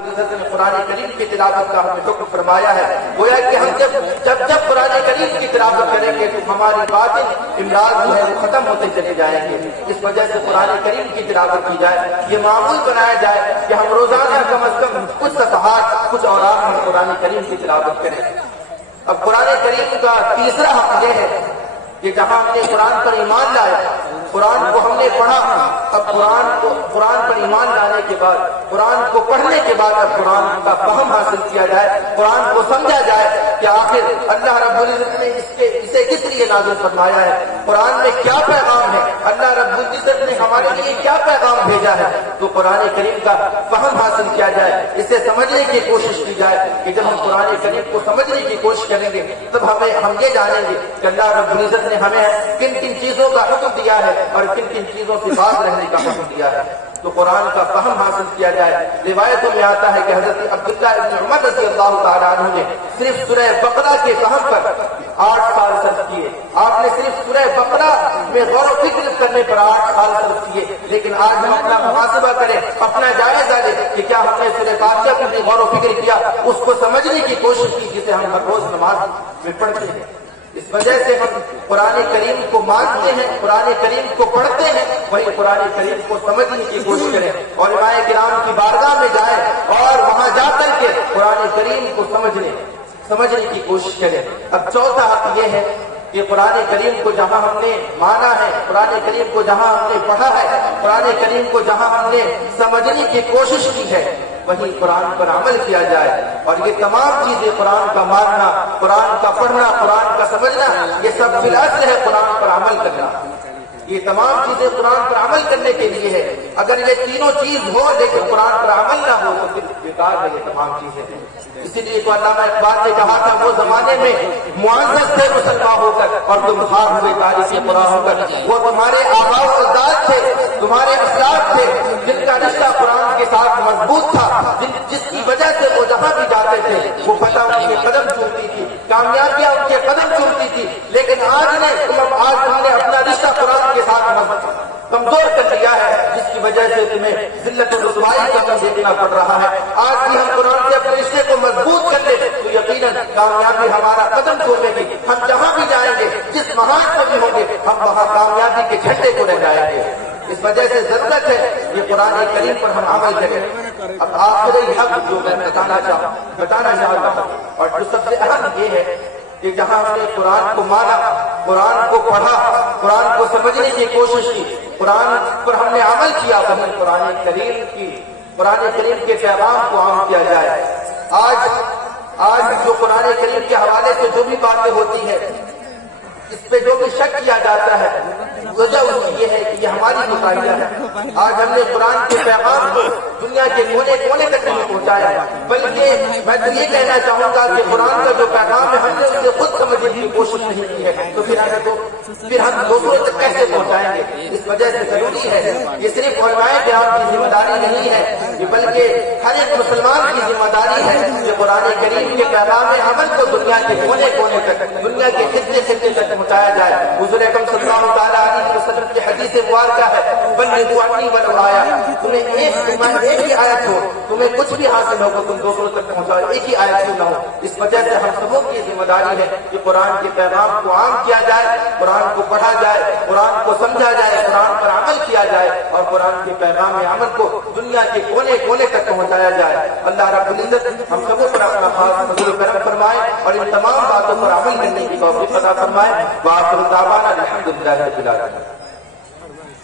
قرآن کریم کی تلاوت کا ہمیں حکم فرمایا ہے. گویا کہ ہم جب قرآن کریم کی تلاوت کریں گے تو ہماری باطن امراض جو ہے وہ ختم ہوتے چلے جائیں گے. اس وجہ سے قرآن کریم کی تلاوت کی جائے, یہ معمول بنایا جائے کہ ہم روزانہ کم از کم کچھ صفحات کچھ اوراق ہم قرآن کریم کی تلاوت کریں. اب قرآن کریم کا تیسرا حق یہ ہے کہ جہاں ہم نے قرآن پر ایمان لایا, قرآن کو ہم نے پڑھا, اب قرآن پر ایمان لانے کے بعد, قرآن کو پڑھنے کے بعد اب قرآن کا فہم حاصل کیا جائے, قرآن کو سمجھا جائے کہ آخر اللہ رب العزت نے اسے کس لیے نازل فرمایا ہے, قرآن میں کیا پیغام ہے, اللہ رب العزت نے ہمارے لیے کیا پیغام بھیجا ہے. تو قرآن کریم کا فہم حاصل کیا جائے, اسے سمجھنے کی کوشش کی جائے کہ جب ہم قرآن کریم کو سمجھنے کی کوشش کریں گے تب ہم یہ جانیں گے کہ اللہ رب العزت نے ہمیں کن کن چیزوں کا حکم دیا ہے اور کن کن چیزوں سے باز رہنے کا حکم دیا ہے. تو قرآن کا فہم حاصل کیا جائے. روایتوں میں آتا ہے کہ حضرت عبداللہ ابن عمر رضی اللہ تعالیٰ عنہ نے صرف سورہ بقرہ کے فہم پر 8 سال صرف کیے. آپ نے صرف سورہ بقرہ میں غور و فکر کرنے پر 8 سال صرف کیے. لیکن آج ہم اپنا محاسبہ کریں, اپنا جائزہ لیں کہ کیا ہم نے سورہ فاتحہ پر بھی غور و فکر کیا, اس کو سمجھنے کی کوشش کی جسے ہم ہر روز نماز میں پڑھتے ہیں. اس وجہ سے ہم قرآن کریم کو مانتے ہیں, قرآن کریم کو پڑھتے ہیں, وہی قرآن کریم کو سمجھنے کی کوشش کریں اور علماء کرام کی بارگاہ میں جائیں اور وہاں جا کر کے قرآن کریم کو سمجھنے کی کوشش کریں. اب چوتھا حق یہ ہے کہ قرآن کریم کو جہاں ہم نے مانا ہے, قرآن کریم کو جہاں ہم نے پڑھا ہے, قرآن کریم کو جہاں ہم نے سمجھنے کی کوشش کی ہے, وہیں قرآن پر عمل کیا جائے. اور یہ تمام چیزیں, قرآن کا ماننا, قرآن کا پڑھنا, قرآن کا سمجھنا, یہ سب بالاصل ہے قرآن پر عمل کرنا. یہ تمام چیزیں قرآن پر عمل کرنے کے لیے ہے. اگر یہ تینوں چیز ہو لیکن قرآن پر عمل نہ ہو تو پھر بیکار ہے یہ تمام چیزیں. اسی لیے تو علامہ اقبال نے کہا تھا وہ زمانے میں معزز تھے مسلمان ہو کر اور تم خار ہوئے تاریخ قرآن ہو کر. وہ تمہارے آباء و اجداد تھے, تمہارے اسلاف تھے جن کا رشتہ قرآن کے ساتھ مضبوط تھا, جس کی وجہ سے وہ جہاں بھی جاتے تھے وہ فتح ان کے قدم چومتی تھی, کامیابیاں ان کے قدم چومتی تھی. لیکن آج ہم نے اپنا رشتہ قرآن کے ساتھ کمزور کر دیا ہے, جس کی وجہ سے تمہیں ذلت و رسوائی کا قدم دینا پڑ رہا ہے. آج بھی ہم قرآن سے اپنے رشتے کو مضبوط کر لیں تو یقیناً کامیابی ہمارا قدم چھوڑے گی. ہم جہاں بھی جائیں گے, جس مہاج میں بھی ہوں گے, ہم وہاں کامیابی کے جھنڈے کو لے جائیں گے. اس وجہ سے ضرورت ہے یہ قرآن کریم پر ہم عمل کریں. اب آخری حق جو میں بتانا چاہتا ہوں اور جو سب سے اہم یہ ہے کہ جہاں ہم نے قرآن کو مانا, قرآن کو پڑھا, قرآن کو سمجھنے کی کوشش کی, قرآن پر ہم نے عمل کیا, وہیں قرآن کریم کے پیغام کو عام کیا جائے. آج جو قرآن کریم کے حوالے سے جو بھی باتیں ہوتی ہے, اس پہ جو بھی شک کیا جاتا ہے, وجہ اس کی یہ ہے کہ یہ ہماری مطالعہ ہے. آج ہم نے قرآن کے پیغام کو دنیا کے کونے کونے تک نہیں پہنچایا, بلکہ میں تو یہ کہنا چاہوں گا کہ قرآن کا جو پیغام ہے ہم نے اسے خود سمجھنے کی کوشش نہیں کی ہے, تو پھر ہم دوسروں تک کیسے پہنچائیں گے. اس وجہ سے ضروری ہے, یہ صرف علماء کرام کی ذمہ داری نہیں ہے بلکہ ہر ایک مسلمان کی ذمہ داری ہے کہ قرآن کریم کے پیغام عمل کو دنیا کے کونے کونے تک, دنیا کے خطے خطے تک پہنچایا جائے. حضور اکرم صلی اللہ تعالیٰ علیہ وسلم کی حدیث مبارکہ ہے, بلغوا عنی ولو آیہ, تمہیں ایک ہی آیت ہو, تمہیں کچھ بھی حاصل ہو تم دوسروں تک پہنچاؤ, ایک ہی آیت کیوں نہ ہو. اس وجہ سے ہم سبوں کی ذمہ داری ہے کہ قرآن کے پیغام کو عام کیا جائے, قرآن کو پڑھا جائے, قرآن کو سمجھا جائے, قرآن پر عمل کیا جائے اور قرآن کے پیغام عمل کو دنیا کے کونے کونے تک پہنچایا جائے. اللہ رب العزت ہم سبوں پر اپنا خاص فضل و کرم فرمائے اور ان تمام باتوں پر عمل کرنے کی توفیق عطا فرمائے. وآخر دعوانا الحمدللہ رب العالمین.